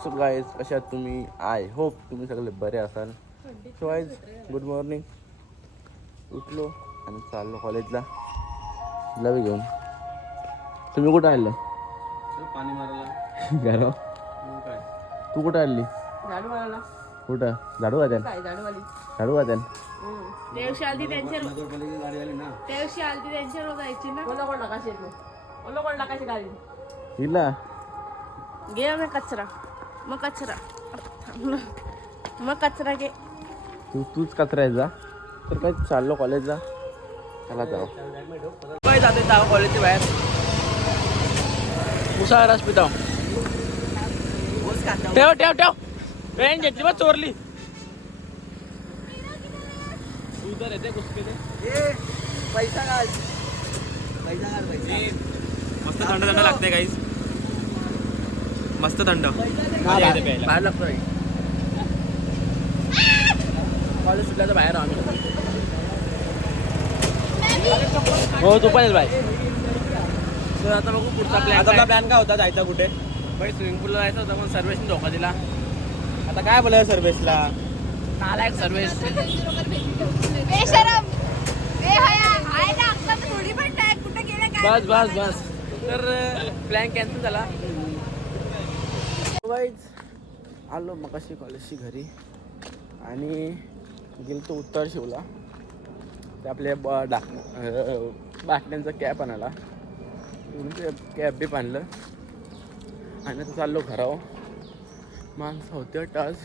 WhatsApp guys कशा आहात तुम्ही आय होप तुम्ही सगळे बरे असाल. सो गाईज गुड मॉर्निंग उठलो आणि चाललो कॉलेजला लवी घेऊन. तुम्ही कुठं आणलं पाणी मारायला. घरा तू कुठं आणली झाडू मारायला कुठं झाडू झाडूवाली? झाडू वाजन त्या दिवशी आलती ना. त्या दिवशी आलती त्यांच्यावर जायची ना. गाडी हिला? मग कचरा. मग कचरा. मग कचरा घे. तू तूच कचरायचा तर काय चाललो कॉलेजला चला जाऊ. काय जाते जाऊ कॉलेजच्या बाहेर? मुसा रस पिताव ठेव ठेव ठेव. ट्रेन घेतली बा चोरली. उधर येते कुस्के ते पैसा काढ. पैसा काढ पैसा. मस्त थंड थंड लागते काहीच मस्त थंड. बाहेर लागतो कॉलेज सुटल्याचं बाहेर आम्ही. हो तू पण बाय तर आता बघू पुढचा प्लॅन आता प्लॅन काय. होता जायचा कुठे? बाई स्विमिंग पूलला जायचं होतं पण सर्व्हिसने धोका दिला. आता काय बोलाय सर्व्हिसला नालायक सर्व्हिस बेशरम ए हया आहे ना अक्कल थोडी पण नाही कुठे गेले काय बस बस बस. तर प्लॅन कॅन्सल झाला. वाईज आलो मगाशी कॉलेजची घरी आणि गेलो तो उत्तर शिवला. ते आपल्या ब डाक बाटल्यांचा कॅप आणायला. म्हणून ते कॅप बी आणलं. आणि आता चाललो घराव माणसं होते टास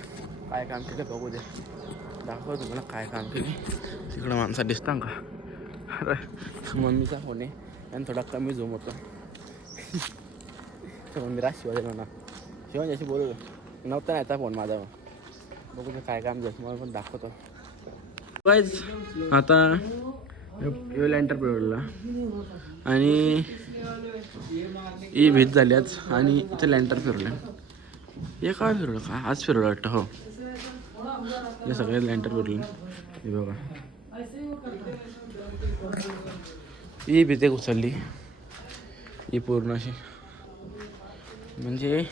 काय काम केलं बघू दे. दाखव तुम्हाला काय काम केले. तिकडं माणसं दिसता का? अरे मम्मीचा फोन आहे. आणि थोडा कमी झूम होतो. तर मम्मी राज शिवाजी म्हणा. तेव्हा जशी बोलू. नव्हता नाही आता फोन माझा. बघू ते काय काम झालं मला पण दाखवतो. वाईज आता यो लँटर पिरवडला आणि ही भीत झाली आज आणि इथं लँटर फिरवलं हे काय फिरवलं? का आज फिरवलं वाटतं हो. हे सगळे लँटर फिरले हे बघा. ही भीती उचलली. ही पूर्ण अशी. म्हणजे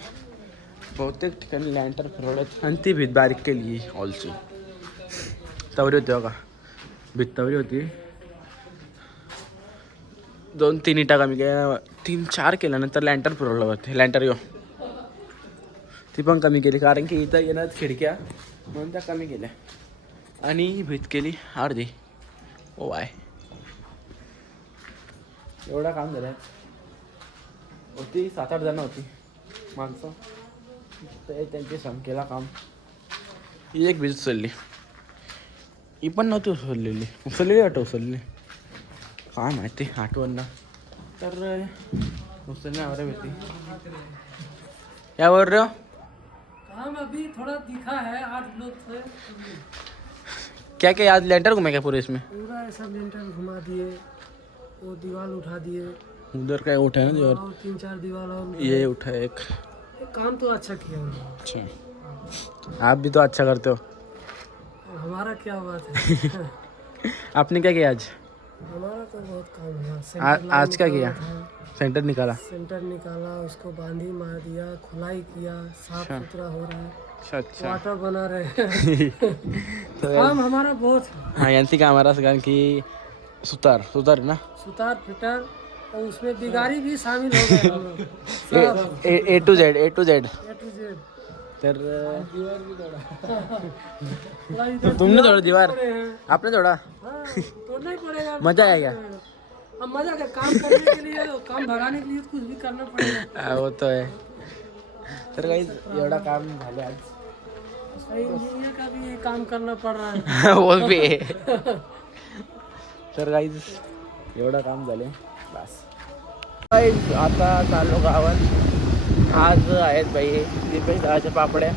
बहुतेक ठिकाणी लँटर फिरवल्यात आणि ती भीत बारीक केली ऑलची तवरी होती बघा. भीत तवरी होती. दोन तीन इटा कमी केल्या. तीन चार केल्यानंतर लँटर फिरवलं होते लँटर यो. ती पण कमी केली. कारण की इथं येणार खिडक्या म्हणून त्या कमी केल्या. आणि भीत केली अर्धी. ओ वाय एवढा काम झालं. होती सात आठ जण होती. माणसं. ते काम. ही एक वीज उचलली. ही पण नव्हती उचललेली. उचललेली वाटतं उचलली. काय माहिती आठवण ना. तर उचलण्यावर होती यावर काम अभी थोड़ा दिखा है आठ लोग थे। क्या क्या आज लेंटर घूमे क्या पूरे इसमें? पूरा ऐसा लेंटर घुमा दिए वो दीवार उठा दिए। उधर का उठा है ना और तीन चार दीवार और ये उठा एक। काम तो अच्छा किया अच्छा आप भी तो अच्छा करते हो। हमारा क्या बात है? आपने क्या किया आज? हमारा तो बहुत काम हुआ आ, आज क्या किया? सेंटर निकाला। सेंटर निकाला उसको बांधी मार दिया खुलाई किया साफ़ सुथरा हो रहा है। अच्छा अच्छा। वाटर बना रहे हैं। काम हमारा बहुत हाँ। यांची काय आम्हाला कारण की सुतार सुतार ना? सुतार फिटर और उसमें बिगारी भी शामिल हो गए सब। A to Z A to Z A to Z तर तुमने थोड़ा दीवार? आपने थोड़ा हाँ, तोड़ना ही पड़ेगा। मज़ा आया क्या अब मज़ा क्या काम करने के लिए काम भगाने के लिए कुछ भी करना पड़ेगा। हा, वो तो आहे तर काही एवढा काम झालं आज। इंजीनियर का भी काम करना पड़ रहा है। वो भी. तर एवढं काम झाले बस। आता चाललो गावात. आज आहेत बाई दीपेश दहाच्या पापड्या.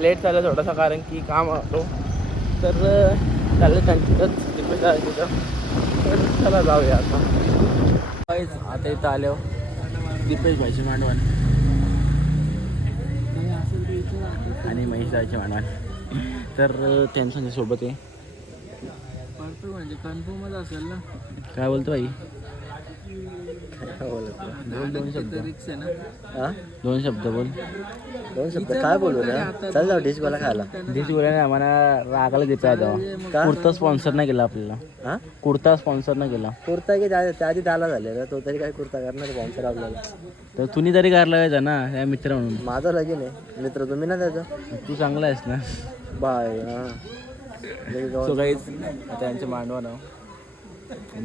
लेट झालं थोडासा कारण की काम होतो. तर चाललं त्यांच्यातच दीपेश दहाच्या तर चला जाऊया आता. Guys, आता इथं आलो दीपेश भाईची मांडवण. आणि महेश दादाची मांडवण. तर त्यांच्यासोबत आहे म्हणजे कन्फर्मच असेल ना. काय बोलतो भाई बोल दोन शब्द. ना हा? बोल. दोन शब्द. काय बोलू रे? चल जाऊ डिश मला खायला. दिस बोला ना आम्हाला रागाला देता येतो? कुर्ता स्पॉन्सर नाही केला आपल्याला. हा? कुर्ता स्पॉन्सर नाही केला. कुर्ता की त्या आधी त्याला झाले तो तरी काय कुर्ता करणार स्पॉन्सर आपल्याला? तर तुम्ही तरी घरला यायचा ना या मित्र म्हणून. माझं लगीन आहे. मित्र तुम्ही ना त्याचं? तू चांगला आहेस ना. बाय सो काहीच आता यांचे मांडवा ना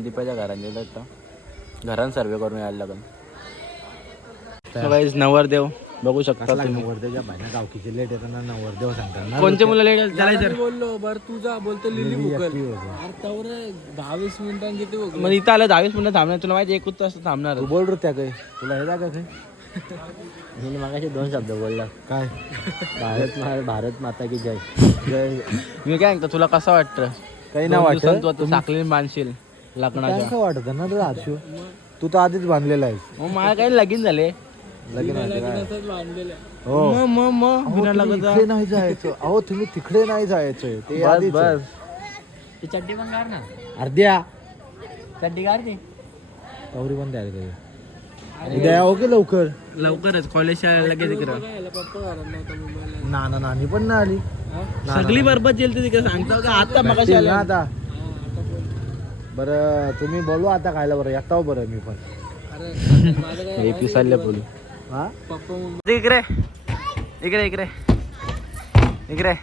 दीपाच्या घरांचे आता घरान सर्वे करून यायला लागेल. नवरदेव. बघू शकता नवरदेवच्या बायना गावकीचे लेट येताना नवरदेव सांगतात कोणते मुलं लेट झाला सर बोललो बर तुझा बोलतो लिली भुकल. दहावीस मिनिटांनी किती भुकल? मग इथं आलं दहावीस मिनिटं थांबणार. तुला माहिती एकूच तास थांबणार. तू बोल रे त्या काही. तुला हे जागा काही? मी मागाशी दोन शब्द बोलला. काय? भारत मा भारत माता की जय. जय. मी काय सांगतो तुला कसं वाटतं? काही नाही वाटत. तू आता साखळी कसं वाटत ना तुला आशू? तू तर आधीच बांधलेला आहेस. मग मला काही लगीन झाले. लगीन? बांधलेलं हो. मग मग मग अहो, बिना तुम्ही लग्नाचा. इकडे नाही जायचं. अहो तुम्ही तिकडे नाही जायचं ते बस आधीच आहे. बस. ती चड्डी पण काढ ना. अर्ध्या. चड्डी काढ ती. कवरी पण द्यायला पाहिजे उद्या हो की लवकर? लवकरच. कॉलेजच्या लगेच इकडं. मुंबईला. नाना नानी पण ना आली सगळी बरबाद जेल तिकडे. सांगतो का? आता मग ना आता. बरं तुम्ही बोलू आता खायला बरं येताव बरं मी पण. बोलू. हा? पप्पा मुंबई इकडे. इकडे इकडे. इकडे.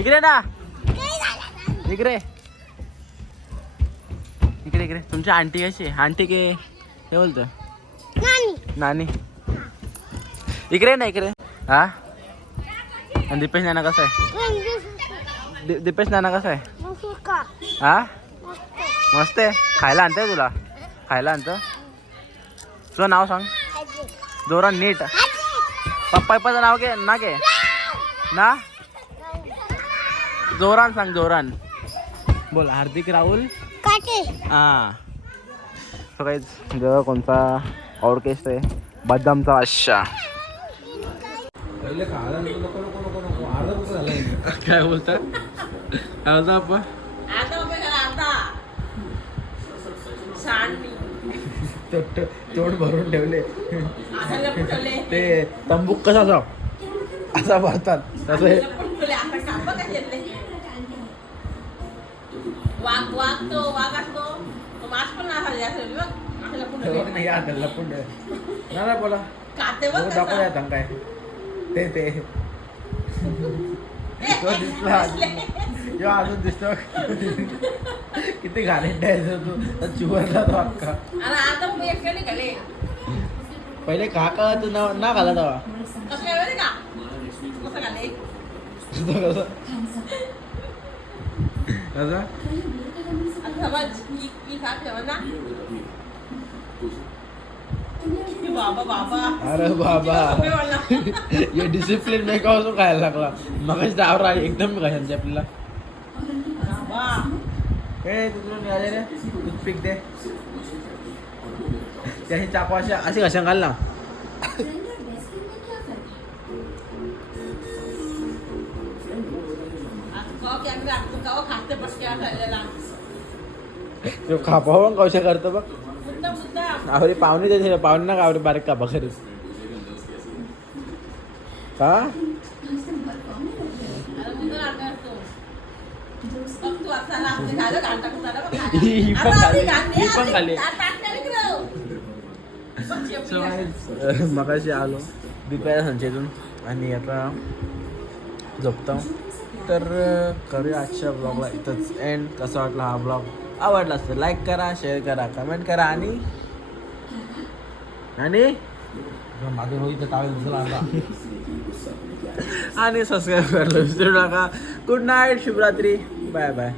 इकडे ना. इकडे. इकडे इकडे. तुमची आंटी कशी आंटी के हे बोलतो? नानी. इकडे ना इकडे. हा? आणि दीपेश नाना कसा आहे? दीपेश नाना कसा आहे? हा? मस्त आहे. खायला आणतंय तुला? खायला आणतं तुझं नाव सांग. जोरान नीट. पप्पा पप्पाचं नाव घे ना घे. ना? जोरान सांग जोरान. बोल हार्दिक राहुल. हा. जेव्हा कोणता ऑर्केस्ट्रा आहे? बदामचा. अशा काय बोलता? काय बोलता पप्पा तोंड भरून ठेवले. ते तंबूक कसा असा असा भरतात. तसं लपून. ना बोला. दाखवूया काय. ते ते. तो दिसला यो अजून दिसतो. किती घालेट आहे तू चिवरला तो अक्का. पहिले काका तू ना ना घाला तेव्हा. कसं अरे बाबा. ये डिसिप्लिन का असं खायला लागला? मग डावर एकदम कशांचे आपल्याला. ए तुझं मिळाले रे. टूथपिक दे. त्याही चाकू अशा अशी कशा घाल ना खापावून कशा करतो बघ. आवरी पाहुणे त्याचे पाहुणे ना आवरी बारीक कापा खरी का. ही पण दे, ही पण कशी. मगाशी आलो. दिपाया संचेतून आणि आता झोपतो. तर करूया आजच्या ब्लॉगला इथंच एंड कसा वाटला हा ब्लॉग आवडला असेल लाईक करा शेअर करा कमेंट करा आणि आणि? आणि सबस्क्राईब करायला विसरू नका. गुड नाईट शुभरात्री. Bye bye